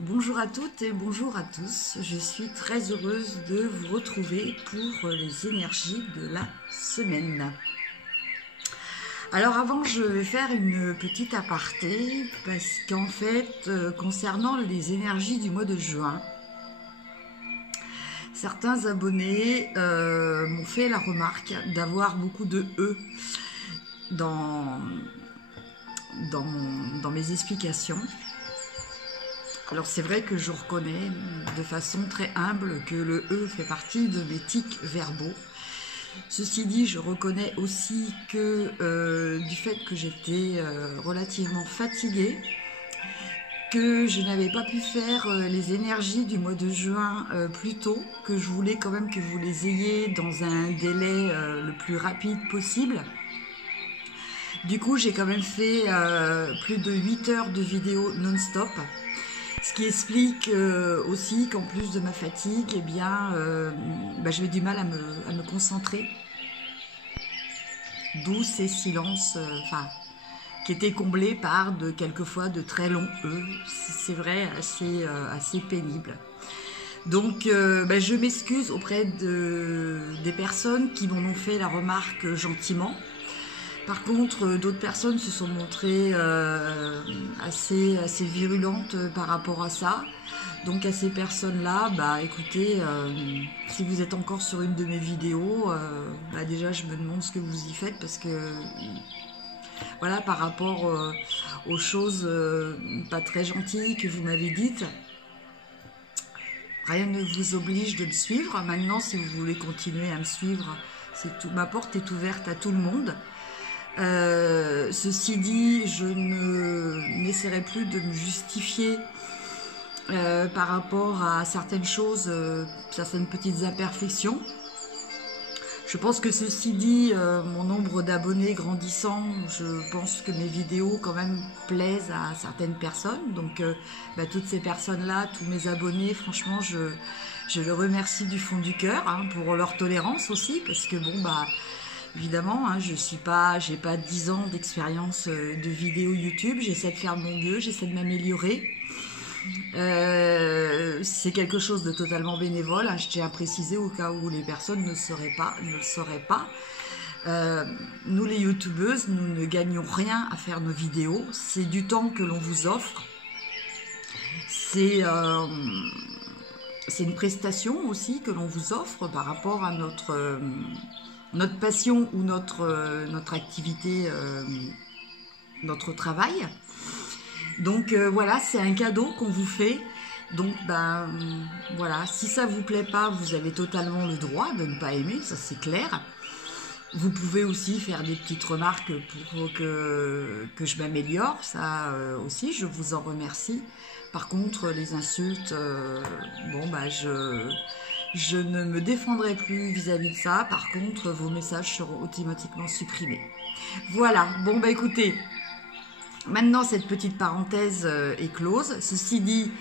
Bonjour à toutes et bonjour à tous, je suis très heureuse de vous retrouver pour les énergies de la semaine. Alors avant, je vais faire une petite aparté parce qu'en fait, concernant les énergies du mois de juin, certains abonnés m'ont fait la remarque d'avoir beaucoup de E dans mes explications. Alors c'est vrai que je reconnais de façon très humble que le E fait partie de mes tics verbaux. Ceci dit, je reconnais aussi que du fait que j'étais relativement fatiguée, que je n'avais pas pu faire les énergies du mois de juin plus tôt, que je voulais quand même que vous les ayez dans un délai le plus rapide possible. Du coup, j'ai quand même fait plus de 8 heures de vidéo non-stop. Ce qui explique aussi qu'en plus de ma fatigue, eh bien, j'avais du mal à me concentrer. D'où ces silences qui étaient comblés par quelquefois de très longs E. C'est vrai, assez pénible. Donc, je m'excuse auprès des personnes qui m'en ont fait la remarque gentiment. Par contre, d'autres personnes se sont montrées assez virulentes par rapport à ça. Donc à ces personnes-là, écoutez, si vous êtes encore sur une de mes vidéos, déjà je me demande ce que vous y faites parce que, voilà, par rapport aux choses pas très gentilles que vous m'avez dites, rien ne vous oblige de me suivre. Maintenant, si vous voulez continuer à me suivre, c'est tout. Ma porte est ouverte à tout le monde. Ceci dit, je n'essaierai plus de me justifier par rapport à certaines choses, certaines petites imperfections. Je pense que ceci dit, mon nombre d'abonnés grandissant, je pense que mes vidéos quand même plaisent à certaines personnes. Donc toutes ces personnes-là, tous mes abonnés, franchement, je les remercie du fond du cœur pour leur tolérance aussi, parce que évidemment, j'ai pas 10 ans d'expérience de vidéo YouTube, j'essaie de faire de mon mieux, j'essaie de m'améliorer. C'est quelque chose de totalement bénévole, je tiens à préciser au cas où les personnes ne le sauraient pas. Nous les youtubeuses, nous ne gagnons rien à faire nos vidéos, c'est du temps que l'on vous offre. C'est une prestation aussi que l'on vous offre par rapport à notre passion ou notre activité, notre travail. Donc voilà, c'est un cadeau qu'on vous fait. Donc voilà, si ça vous plaît pas, vous avez totalement le droit de ne pas aimer, ça c'est clair. Vous pouvez aussi faire des petites remarques pour que je m'améliore, ça aussi, je vous en remercie. Par contre, les insultes, je ne me défendrai plus vis-à-vis de ça. Par contre, vos messages seront automatiquement supprimés. Voilà, écoutez, maintenant cette petite parenthèse est close. Ceci dit,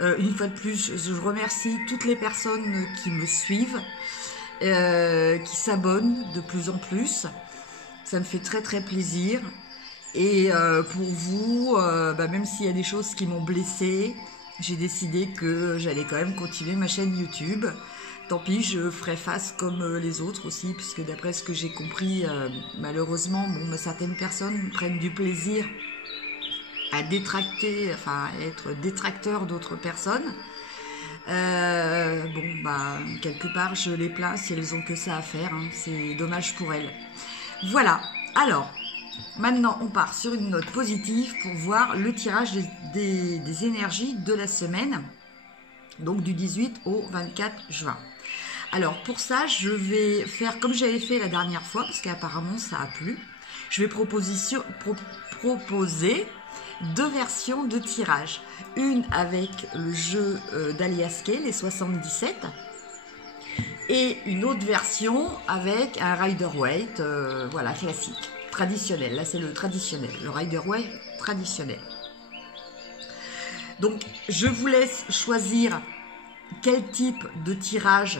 une fois de plus, je remercie toutes les personnes qui me suivent, qui s'abonnent de plus en plus. Ça me fait très très plaisir. Et pour vous, même s'il y a des choses qui m'ont blessée, j'ai décidé que j'allais quand même continuer ma chaîne YouTube. Tant pis, je ferai face comme les autres aussi, puisque d'après ce que j'ai compris, malheureusement, certaines personnes prennent du plaisir à détracter, à être détracteurs d'autres personnes. Quelque part, je les plains si elles ont que ça à faire. C'est dommage pour elles. Voilà. Alors, maintenant, on part sur une note positive pour voir le tirage des énergies de la semaine, donc du 18 au 24 juin. Alors, pour ça, je vais faire comme j'avais fait la dernière fois, parce qu'apparemment, ça a plu. Je vais proposer 2 versions de tirage. Une avec le jeu d'Alias Kay, les 77, et une autre version avec un Rider-Waite, voilà, classique. Traditionnel, là c'est le traditionnel, le Rider-Waite traditionnel. Donc je vous laisse choisir quel type de tirage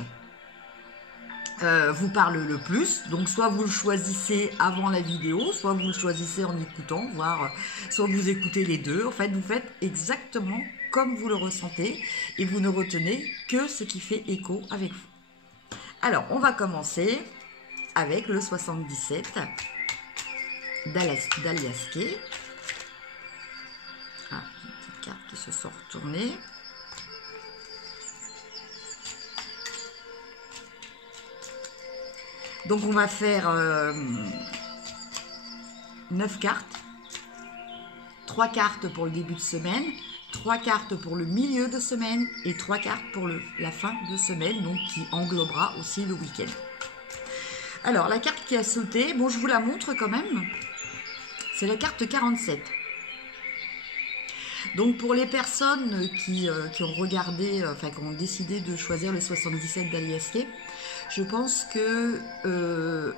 vous parle le plus. Donc soit vous le choisissez avant la vidéo, soit vous le choisissez en écoutant, voire soit vous écoutez les deux. En fait, vous faites exactement comme vous le ressentez et vous ne retenez que ce qui fait écho avec vous. Alors, on va commencer avec le 77 d'Aliasqué. Ah, une petite carte qui se sont retournées. Donc on va faire 9 cartes, 3 cartes pour le début de semaine, 3 cartes pour le milieu de semaine et 3 cartes pour la fin de semaine, donc qui englobera aussi le week-end. Alors la carte qui a sauté, bon je vous la montre quand même, c'est la carte 47. Donc pour les personnes qui ont regardé, enfin qui ont décidé de choisir le 77 d'Aliasqué, je pense que,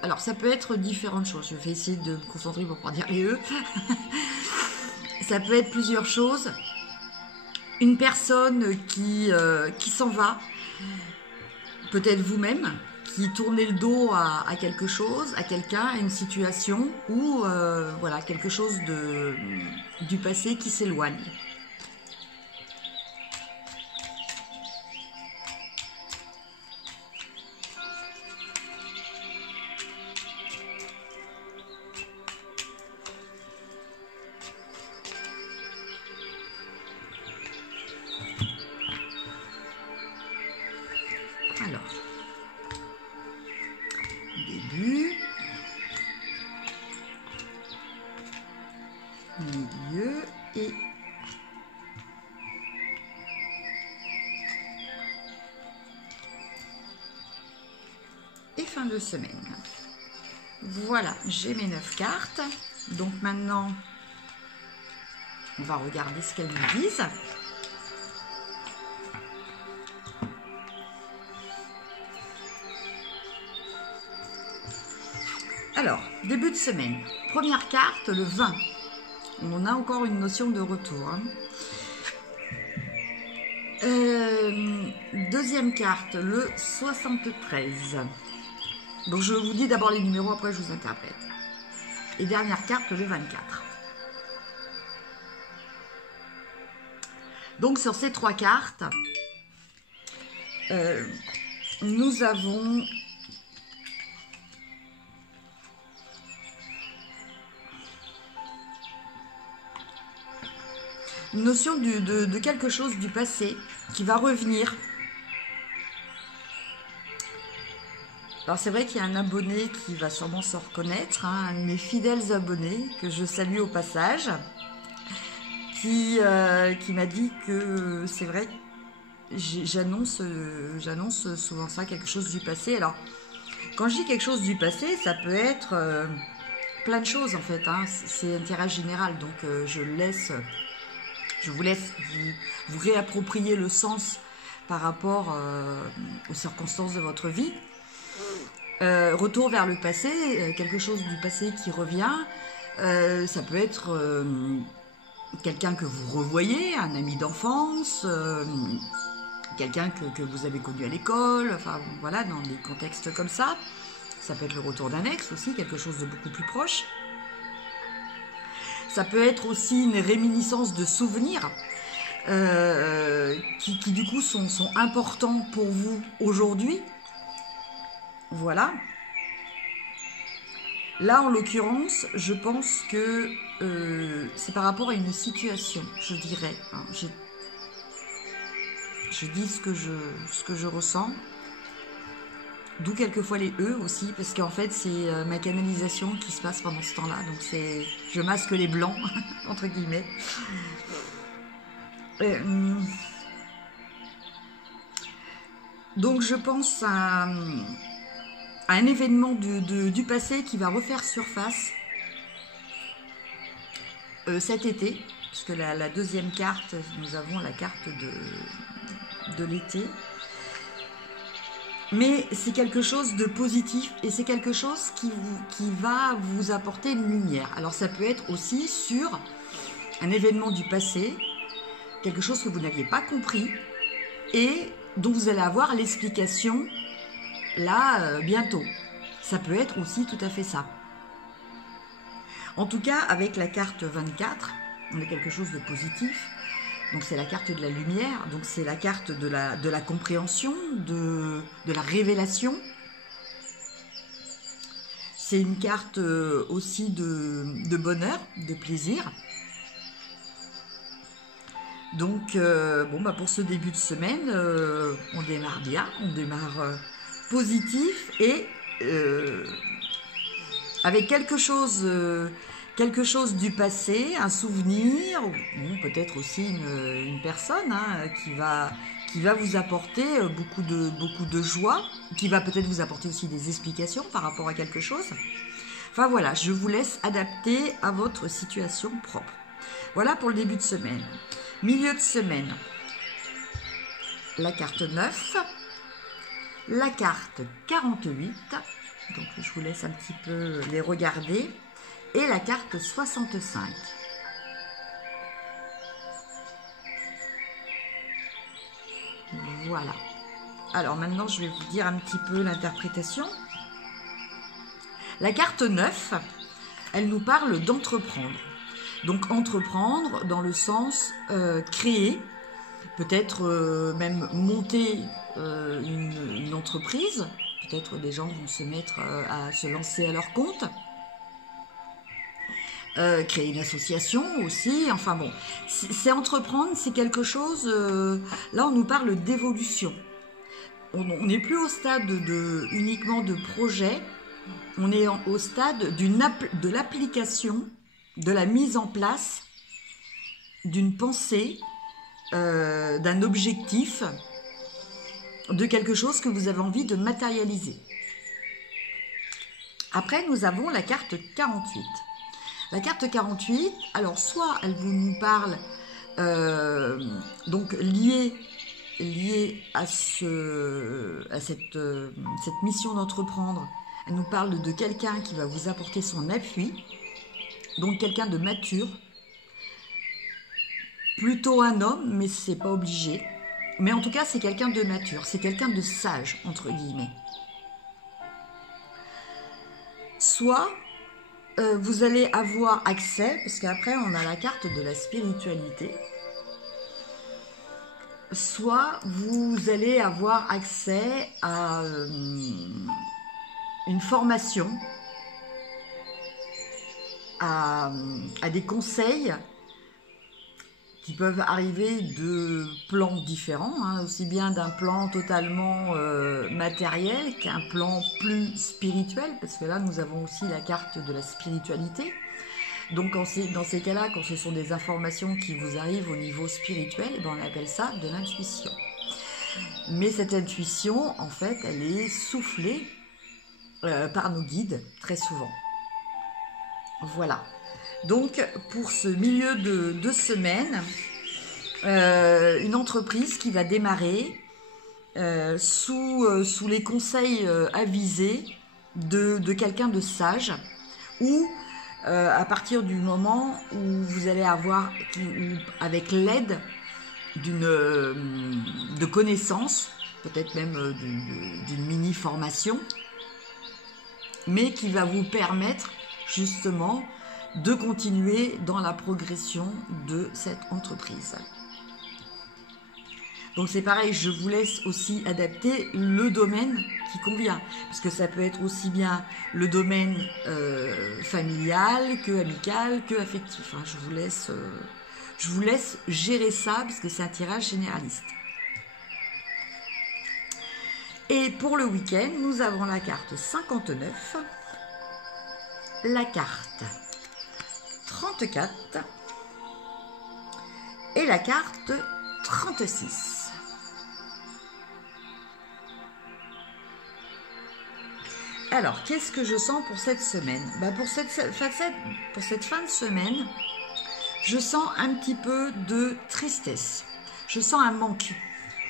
alors ça peut être différentes choses, je vais essayer de me concentrer pour pas dire les E. Ça peut être plusieurs choses. Une personne qui s'en va, peut-être vous-même, qui tournez le dos à quelque chose, à quelqu'un, à une situation, ou voilà, quelque chose du passé qui s'éloigne. Alors, début, milieu et fin de semaine. Voilà, j'ai mes 9 cartes. Donc maintenant, on va regarder ce qu'elles nous disent. Alors, début de semaine. Première carte, le 20. On a encore une notion de retour. Hein. Deuxième carte, le 73. Donc je vous dis d'abord les numéros, après je vous interprète. Et dernière carte, le 24. Donc sur ces 3 cartes, nous avons une notion de quelque chose du passé qui va revenir. Alors c'est vrai qu'il y a un abonné qui va sûrement se reconnaître, hein, un de mes fidèles abonnés que je salue au passage, qui m'a dit que c'est vrai, j'annonce souvent ça, quelque chose du passé. Alors quand je dis quelque chose du passé, ça peut être plein de choses en fait, hein, c'est intérêt général, donc je vous laisse vous réapproprier le sens par rapport aux circonstances de votre vie. Retour vers le passé, quelque chose du passé qui revient. Ça peut être quelqu'un que vous revoyez, un ami d'enfance, quelqu'un que vous avez connu à l'école, enfin voilà, dans des contextes comme ça. Ça peut être le retour d'un ex aussi, quelque chose de beaucoup plus proche. Ça peut être aussi une réminiscence de souvenirs qui du coup sont importants pour vous aujourd'hui. Voilà. Là, en l'occurrence, je pense que c'est par rapport à une situation, je dirais. Hein, je dis ce que je ressens. D'où quelquefois les E aussi, parce qu'en fait, c'est ma canalisation qui se passe pendant ce temps-là. Donc, je masque les blancs, entre guillemets. Donc, je pense à un événement du passé qui va refaire surface cet été, puisque la deuxième carte, nous avons la carte de l'été. Mais c'est quelque chose de positif et c'est quelque chose qui va vous apporter une lumière. Alors ça peut être aussi sur un événement du passé, quelque chose que vous n'aviez pas compris et dont vous allez avoir l'explication là, bientôt. Ça peut être aussi tout à fait ça. En tout cas, avec la carte 24, on a quelque chose de positif. Donc c'est la carte de la lumière, donc c'est la carte de la compréhension, de la révélation. C'est une carte aussi de bonheur, de plaisir. Donc bon, bah pour ce début de semaine, on démarre bien, on démarre positif et avec quelque chose du passé, un souvenir, bon, peut-être aussi une personne hein, qui va vous apporter beaucoup de joie, qui va peut-être vous apporter aussi des explications par rapport à quelque chose. Enfin voilà, je vous laisse adapter à votre situation propre. Voilà pour le début de semaine. Milieu de semaine, la carte 9, la carte 48, donc je vous laisse un petit peu les regarder, et la carte 65. Voilà. Alors maintenant, je vais vous dire un petit peu l'interprétation. La carte 9, elle nous parle d'entreprendre. Donc entreprendre dans le sens créer, peut-être même monter une entreprise. Peut-être des gens vont se mettre à se lancer à leur compte. Créer une association aussi, enfin bon, c'est entreprendre, c'est quelque chose, là on nous parle d'évolution. On n'est plus au stade uniquement de projet, on est au stade de l'application, de la mise en place d'une pensée, d'un objectif, de quelque chose que vous avez envie de matérialiser. Après, nous avons la carte 48. La carte 48, alors soit elle vous nous parle donc liée à cette mission d'entreprendre, elle nous parle de quelqu'un qui va vous apporter son appui, donc quelqu'un de mature, plutôt un homme, mais c'est pas obligé. Mais en tout cas, c'est quelqu'un de mature, c'est quelqu'un de sage, entre guillemets. Soit vous allez avoir accès, parce qu'après on a la carte de la spiritualité, soit vous allez avoir accès à une formation, à des conseils qui peuvent arriver de plans différents, hein, aussi bien d'un plan totalement matériel qu'un plan plus spirituel, parce que là nous avons aussi la carte de la spiritualité. Donc dans ces cas-là, quand ce sont des informations qui vous arrivent au niveau spirituel, eh ben, on appelle ça de l'intuition. Mais cette intuition, en fait, elle est soufflée par nos guides, très souvent. Voilà. Donc, pour ce milieu de semaine, une entreprise qui va démarrer sous les conseils avisés de quelqu'un de sage, ou à partir du moment où vous allez avoir, avec l'aide de connaissances, peut-être même d'une mini-formation, mais qui va vous permettre justement de continuer dans la progression de cette entreprise. Donc c'est pareil, je vous laisse aussi adapter le domaine qui convient, parce que ça peut être aussi bien le domaine familial que amical, que affectif. Hein. Je vous laisse gérer ça, parce que c'est un tirage généraliste. Et pour le week-end, nous avons la carte 59, la carte 34 et la carte 36. Alors, qu'est-ce que je sens pour cette semaine? Pour cette fin de semaine, je sens un petit peu de tristesse. Je sens un manque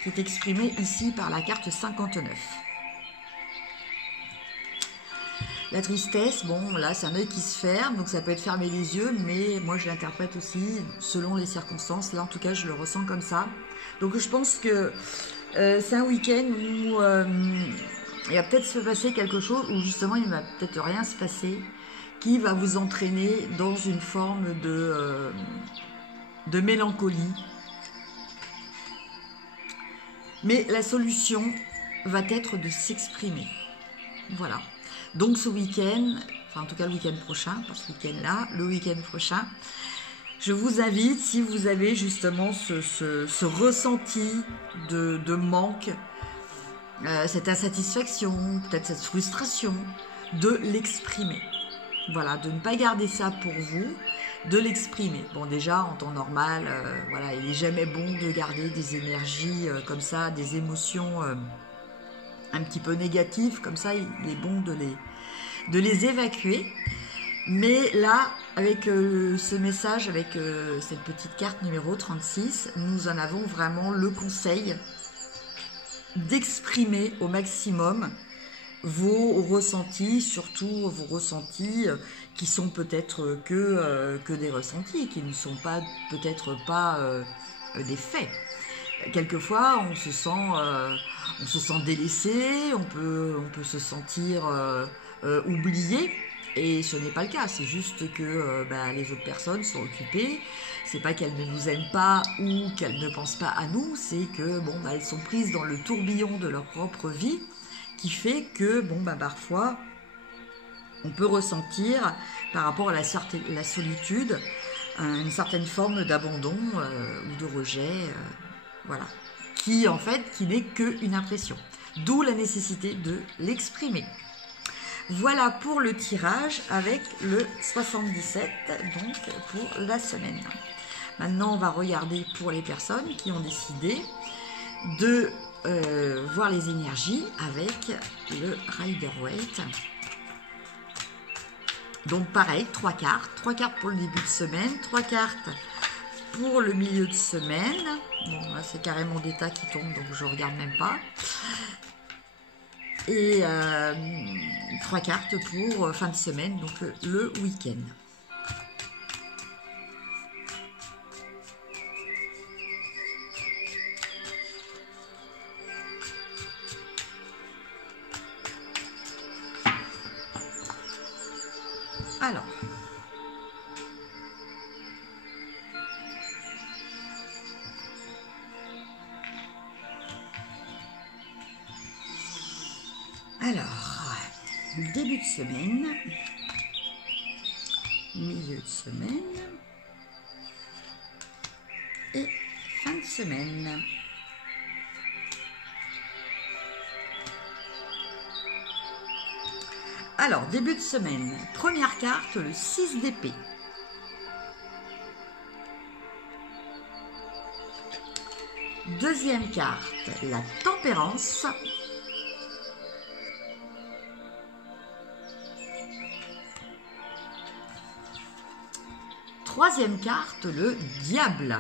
qui est exprimé ici par la carte 59. La tristesse, bon, là, c'est un œil qui se ferme, donc ça peut être fermer les yeux, mais moi, je l'interprète aussi selon les circonstances. Là, en tout cas, je le ressens comme ça. Donc, je pense que c'est un week-end où il va peut-être se passer quelque chose, ou justement il ne va peut-être rien se passer, qui va vous entraîner dans une forme de mélancolie. Mais la solution va être de s'exprimer. Voilà. Donc ce week-end, enfin en tout cas le week-end prochain, pas ce week-end-là, le week-end prochain, je vous invite, si vous avez justement ce ressenti de manque, cette insatisfaction, peut-être cette frustration, de l'exprimer. Voilà, de ne pas garder ça pour vous, de l'exprimer. Bon, déjà, en temps normal, voilà, il n'est jamais bon de garder des énergies comme ça, des émotions un petit peu négatives, comme ça, il est bon de les évacuer. Mais là, avec ce message, avec cette petite carte numéro 36, nous en avons vraiment le conseil d'exprimer au maximum vos ressentis, surtout vos ressentis qui sont peut-être que des ressentis, qui ne sont pas peut-être pas des faits. Quelquefois, on se sent délaissé, on peut se sentir oublié. Et ce n'est pas le cas, c'est juste que les autres personnes sont occupées. C'est pas qu'elles ne nous aiment pas ou qu'elles ne pensent pas à nous, c'est que elles sont prises dans le tourbillon de leur propre vie, qui fait que parfois on peut ressentir par rapport à la solitude une certaine forme d'abandon ou de rejet, voilà, qui n'est qu'une impression. D'où la nécessité de l'exprimer. Voilà pour le tirage avec le 77, donc pour la semaine. Maintenant, on va regarder pour les personnes qui ont décidé de voir les énergies avec le Rider-Waite. Donc pareil, 3 cartes. 3 cartes pour le début de semaine, 3 cartes pour le milieu de semaine. Bon, là, c'est carrément des tas qui tombent, donc je ne regarde même pas. Et 3 cartes pour fin de semaine, donc le week-end. Alors, début de semaine, milieu de semaine et fin de semaine. Alors, début de semaine, première carte, le 6 d'épée. Deuxième carte, la tempérance. Troisième carte, le diable.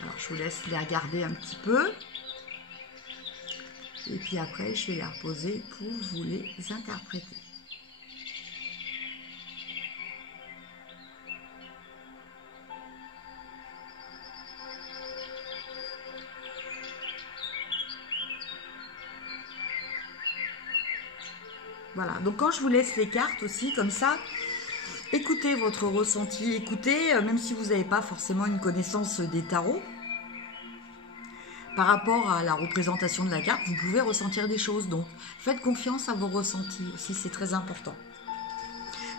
Alors, je vous laisse les regarder un petit peu. Et puis après, je vais les reposer pour vous les interpréter. Voilà, donc quand je vous laisse les cartes aussi, comme ça, écoutez votre ressenti, écoutez, même si vous n'avez pas forcément une connaissance des tarots, par rapport à la représentation de la carte, vous pouvez ressentir des choses. Donc, faites confiance à vos ressentis aussi, c'est très important.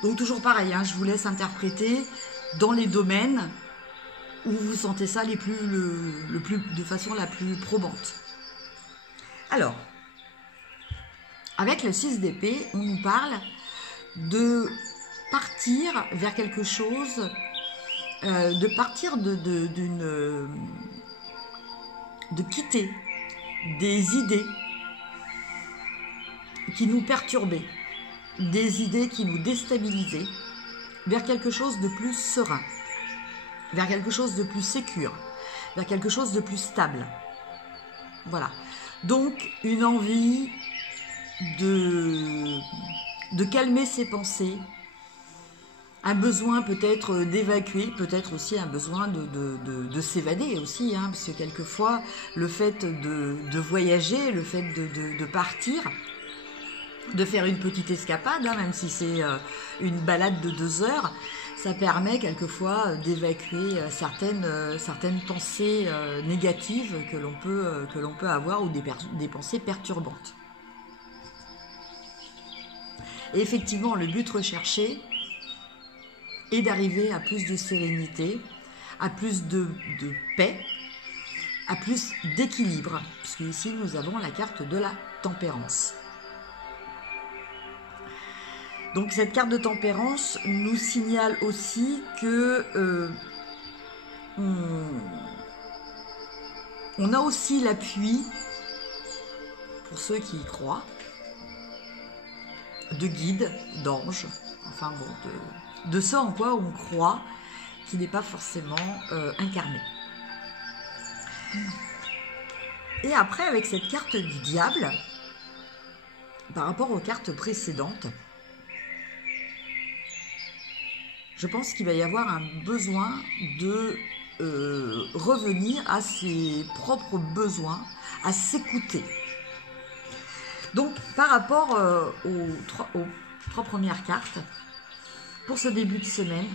Donc, toujours pareil, hein, je vous laisse interpréter dans les domaines où vous sentez ça de façon la plus probante. Alors, avec le 6 d'épée, on nous parle de partir vers quelque chose, de partir de quitter des idées qui nous perturbaient, des idées qui nous déstabilisaient, vers quelque chose de plus serein, vers quelque chose de plus sécure, vers quelque chose de plus stable. Voilà. Donc, une envie de calmer ses pensées, un besoin peut-être d'évacuer, peut-être aussi un besoin de s'évader aussi, hein, parce que quelquefois, le fait de voyager, le fait de partir, de faire une petite escapade, hein, même si c'est une balade de 2 heures, ça permet quelquefois d'évacuer certaines pensées négatives que l'on peut avoir ou des pensées perturbantes. Et effectivement, le but recherché est d'arriver à plus de sérénité, à plus de paix, à plus d'équilibre, puisque ici nous avons la carte de la tempérance. Donc cette carte de tempérance nous signale aussi que on a aussi l'appui, pour ceux qui y croient, de guides, d'anges, enfin bon, de ce en quoi on croit, qui n'est pas forcément incarné. Et après, avec cette carte du diable, par rapport aux cartes précédentes, je pense qu'il va y avoir un besoin de revenir à ses propres besoins, à s'écouter. Donc, par rapport aux 3 premières cartes, pour ce début de semaine,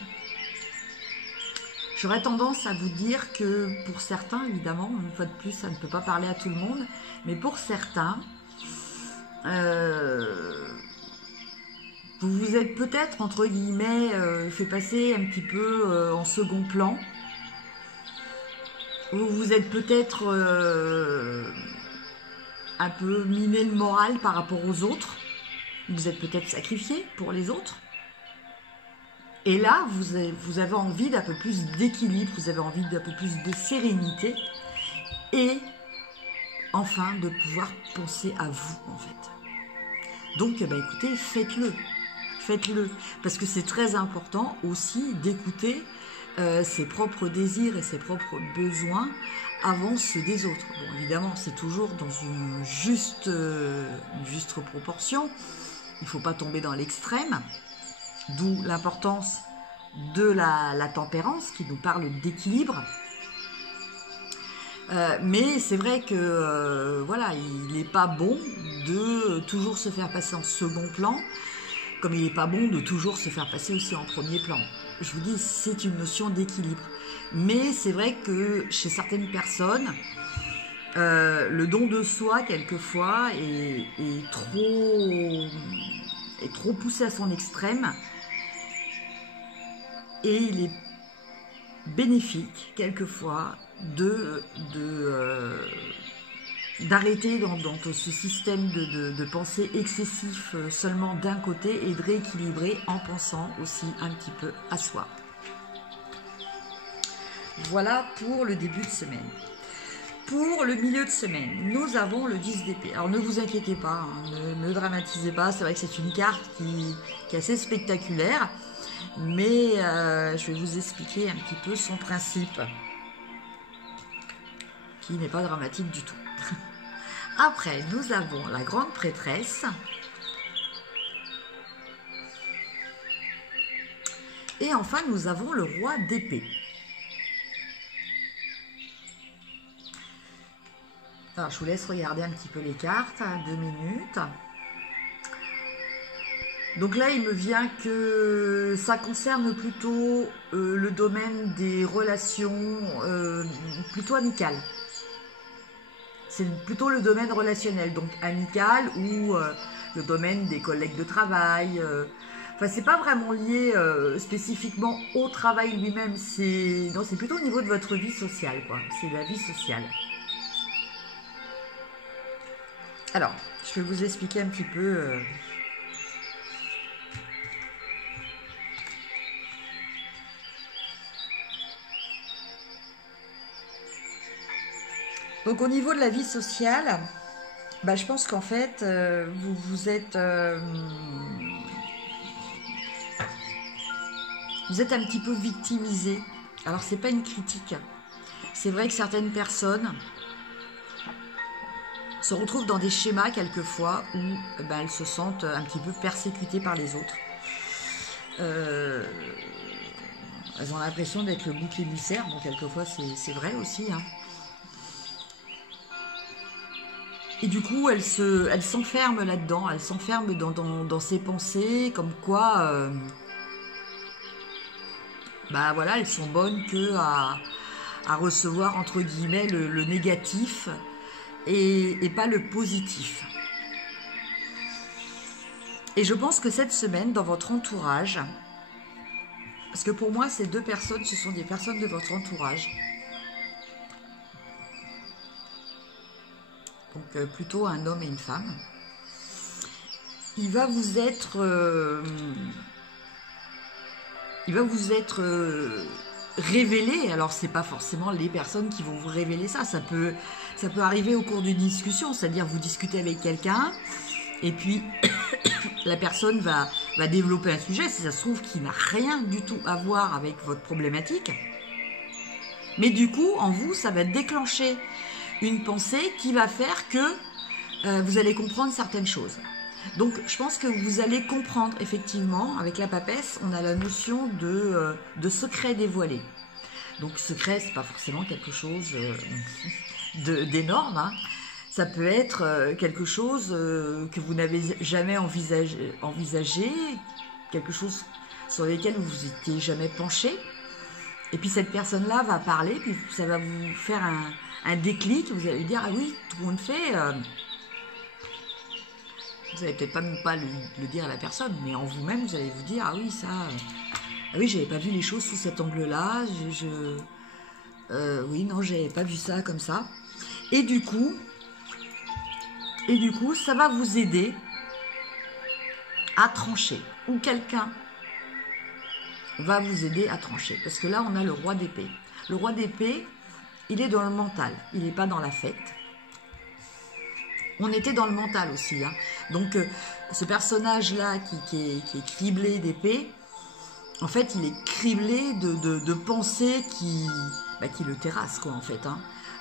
j'aurais tendance à vous dire que pour certains, évidemment, une fois de plus, ça ne peut pas parler à tout le monde, mais pour certains, vous vous êtes peut-être, entre guillemets, fait passer un petit peu en second plan. Vous vous êtes peut-être un peu miné le moral par rapport aux autres. Vous êtes peut-être sacrifié pour les autres. Et là, vous avez envie d'un peu plus d'équilibre, vous avez envie d'un peu plus de sérénité. Et enfin, de pouvoir penser à vous, en fait. Donc, écoutez, faites-le. Faites-le. Parce que c'est très important aussi d'écouter ses propres désirs et ses propres besoins avant ceux des autres. Bon, évidemment, c'est toujours dans une juste proportion. Il ne faut pas tomber dans l'extrême. D'où l'importance de la tempérance qui nous parle d'équilibre. Mais c'est vrai que voilà, il n'est pas bon de toujours se faire passer en second plan, comme il n'est pas bon de toujours se faire passer aussi en premier plan. Je vous dis, c'est une notion d'équilibre. Mais c'est vrai que chez certaines personnes, le don de soi, quelquefois, est trop poussé à son extrême. Et il est bénéfique, quelquefois, d'arrêter dans ce système de pensée excessif seulement d'un côté et de rééquilibrer en pensant aussi un petit peu à soi. Voilà pour le début de semaine. Pour le milieu de semaine, nous avons le 10 d'épée. Alors ne vous inquiétez pas, hein, ne dramatisez pas, c'est vrai que c'est une carte qui est assez spectaculaire, mais je vais vous expliquer un petit peu son principe, qui n'est pas dramatique du tout. Après, nous avons la grande prêtresse. Et enfin, nous avons le roi d'épée. Alors, je vous laisse regarder un petit peu les cartes, 2 minutes. Donc là, il me vient que ça concerne plutôt le domaine des relations plutôt amicales. C'est plutôt le domaine relationnel, donc amical ou le domaine des collègues de travail. Enfin, c'est pas vraiment lié spécifiquement au travail lui-même. C'est plutôt au niveau de votre vie sociale, quoi. C'est la vie sociale. Alors, je vais vous expliquer un petit peu. Donc au niveau de la vie sociale, je pense qu'en fait, vous êtes un petit peu victimisé. Alors c'est pas une critique. C'est vrai que certaines personnes se retrouvent dans des schémas quelquefois où elles se sentent un petit peu persécutées par les autres. elles ont l'impression d'être le bouc émissaire. Bon, quelquefois, c'est vrai aussi. Hein. Et du coup, elle s'enferme là-dedans. Elle s'enferme dans ses pensées, comme quoi, bah voilà, elles sont bonnes que à recevoir, entre guillemets, le négatif et pas le positif. Et je pense que cette semaine, dans votre entourage, parce que pour moi, ces deux personnes, ce sont des personnes de votre entourage. Donc plutôt un homme et une femme. Il va vous être... révélé. Alors, c'est pas forcément les personnes qui vont vous révéler ça. Ça peut arriver au cours d'une discussion. C'est-à-dire, vous discutez avec quelqu'un et puis la personne va développer un sujet, si ça se trouve, qui n'a rien du tout à voir avec votre problématique. Mais du coup, en vous, ça va déclencher une pensée qui va faire que vous allez comprendre certaines choses. Donc, je pense que vous allez comprendre, effectivement, avec la papesse, on a la notion de secret dévoilé. Donc, secret, c'est pas forcément quelque chose d'énorme, hein. Ça peut être quelque chose que vous n'avez jamais envisagé, quelque chose sur lequel vous vous étiez jamais penché. Et puis cette personne-là va parler, puis ça va vous faire un déclic. Vous allez lui dire, ah oui, tout le monde fait. Vous n'allez peut-être pas le dire à la personne, mais en vous-même, vous allez vous dire, ah oui, ça... ah oui, j'avais pas vu les choses sous cet angle-là. Oui, non, j'avais pas vu ça comme ça. Et du coup, ça va vous aider à trancher. Ou quelqu'un va vous aider à trancher. Parce que là, on a le roi d'épée. Le roi d'épée, il est dans le mental. Il n'est pas dans la fête. On était dans le mental aussi. Hein. Donc, ce personnage-là qui est criblé d'épée, en fait, il est criblé de pensées qui le terrassent, quoi, en fait. Hein.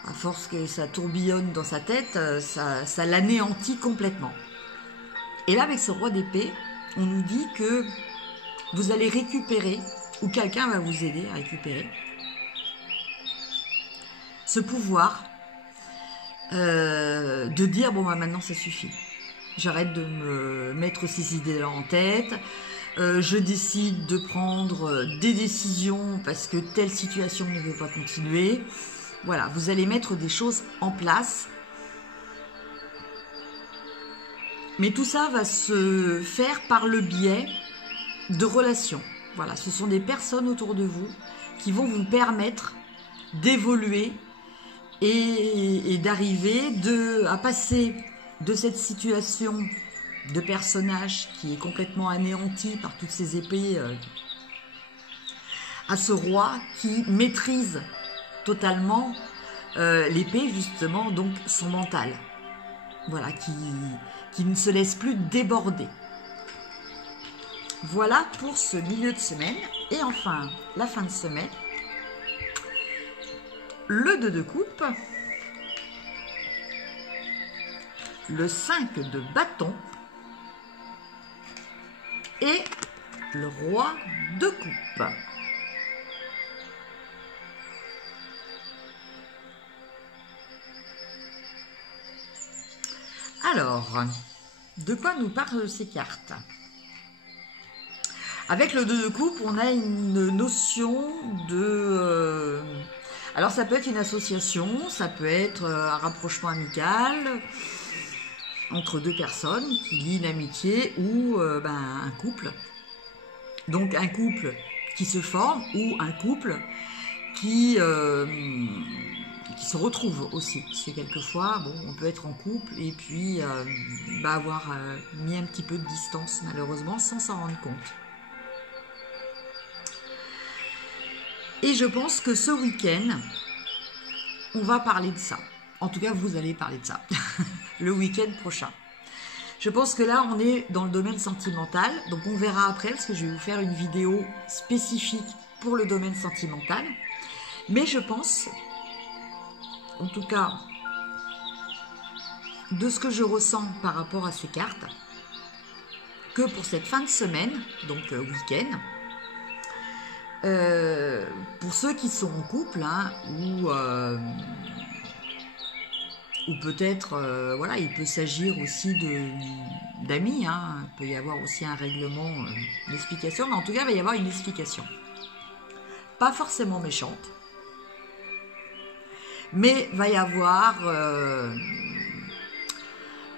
À force que ça tourbillonne dans sa tête, ça l'anéantit complètement. Et là, avec ce roi d'épée, on nous dit que vous allez récupérer, ou quelqu'un va vous aider à récupérer, ce pouvoir de dire, bon, bah, maintenant, ça suffit. J'arrête de me mettre ces idées-là en tête. Je décide de prendre des décisions parce que telle situation ne veut pas continuer. Voilà, vous allez mettre des choses en place. Mais tout ça va se faire par le biais de relations. Voilà, ce sont des personnes autour de vous qui vont vous permettre d'évoluer et d'arriver à passer de cette situation de personnage qui est complètement anéanti par toutes ces épées à ce roi qui maîtrise totalement l'épée, justement, donc son mental. Voilà, qui ne se laisse plus déborder. Voilà pour ce milieu de semaine. Et enfin, la fin de semaine. Le 2 de coupe. Le 5 de bâton. Et le roi de coupe. Alors, de quoi nous parlent ces cartes? Avec le 2 de coupe, on a une notion de... alors, ça peut être une association, ça peut être un rapprochement amical entre deux personnes qui lient une amitié ou un couple. Donc, un couple qui se forme ou un couple qui se retrouve aussi. Parce que quelquefois, bon, on peut être en couple et puis avoir mis un petit peu de distance, malheureusement, sans s'en rendre compte. Et je pense que ce week-end, on va parler de ça. En tout cas, vous allez parler de ça le week-end prochain. Je pense que là, on est dans le domaine sentimental. Donc, on verra après, parce que je vais vous faire une vidéo spécifique pour le domaine sentimental. Mais je pense, en tout cas, de ce que je ressens par rapport à ces cartes, que pour cette fin de semaine, donc week-end. Pour ceux qui sont en couple, hein, ou peut-être, voilà, il peut s'agir aussi d'amis, hein, il peut y avoir aussi un règlement, une explication, mais en tout cas, il va y avoir une explication. Pas forcément méchante, mais va y avoir,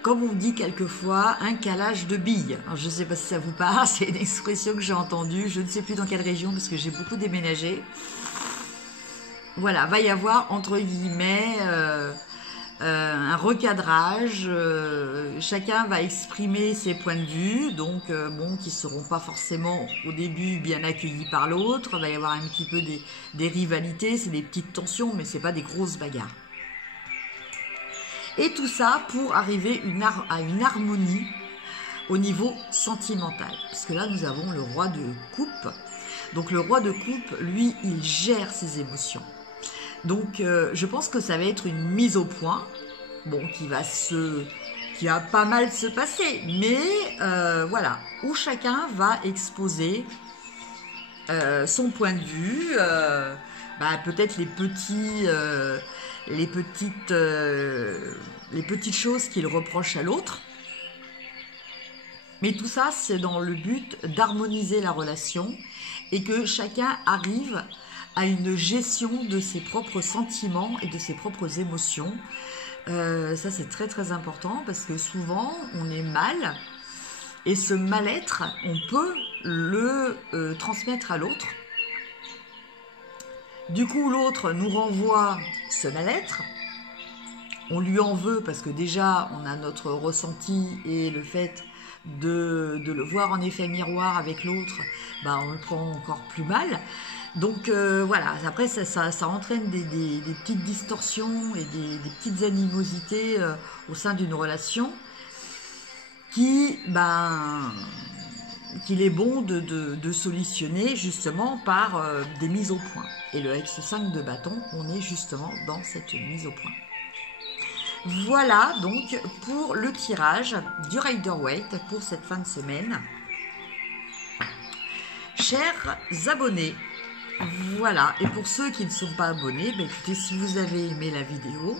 comme on dit quelquefois, un calage de billes. Alors, je ne sais pas si ça vous parle, c'est une expression que j'ai entendue, je ne sais plus dans quelle région, parce que j'ai beaucoup déménagé. Voilà, va y avoir, entre guillemets, un recadrage, chacun va exprimer ses points de vue, donc bon, qui ne seront pas forcément au début bien accueillis par l'autre, il va y avoir un petit peu des rivalités, c'est des petites tensions, mais ce n'est pas des grosses bagarres. Et tout ça pour arriver à une harmonie au niveau sentimental, parce que là nous avons le roi de coupe, donc le roi de coupe, lui, il gère ses émotions. Donc, je pense que ça va être une mise au point, bon, qui va pas mal se passer, mais voilà, où chacun va exposer son point de vue, peut-être les petites choses qu'il reproche à l'autre. Mais tout ça, c'est dans le but d'harmoniser la relation et que chacun arrive à une gestion de ses propres sentiments et de ses propres émotions. Ça, c'est très très important parce que souvent, on est mal et ce mal-être, on peut le transmettre à l'autre. Du coup, l'autre nous renvoie ce mal-être. On lui en veut parce que déjà, on a notre ressenti et le fait de le voir en effet miroir avec l'autre, on le prend encore plus mal. Donc voilà, après ça entraîne des petites distorsions et des petites animosités au sein d'une relation qu'il est bon de solutionner justement par des mises au point. Et avec ce 5 de bâton, on est justement dans cette mise au point. Voilà donc pour le tirage du Rider-Waite pour cette fin de semaine. Chers abonnés, voilà, et pour ceux qui ne sont pas abonnés, écoutez, si vous avez aimé la vidéo,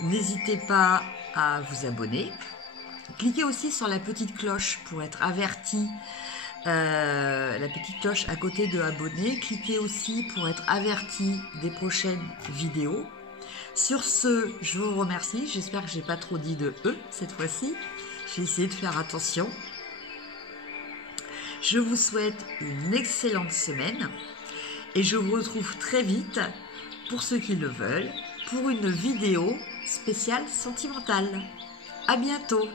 n'hésitez pas à vous abonner. Cliquez aussi sur la petite cloche pour être averti, la petite cloche à côté de abonner. Cliquez aussi pour être averti des prochaines vidéos. Sur ce, je vous remercie. J'espère que je n'ai pas trop dit de E cette fois-ci. J'ai essayé de faire attention. Je vous souhaite une excellente semaine et je vous retrouve très vite, pour ceux qui le veulent, pour une vidéo spéciale sentimentale. À bientôt.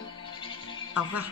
Au revoir.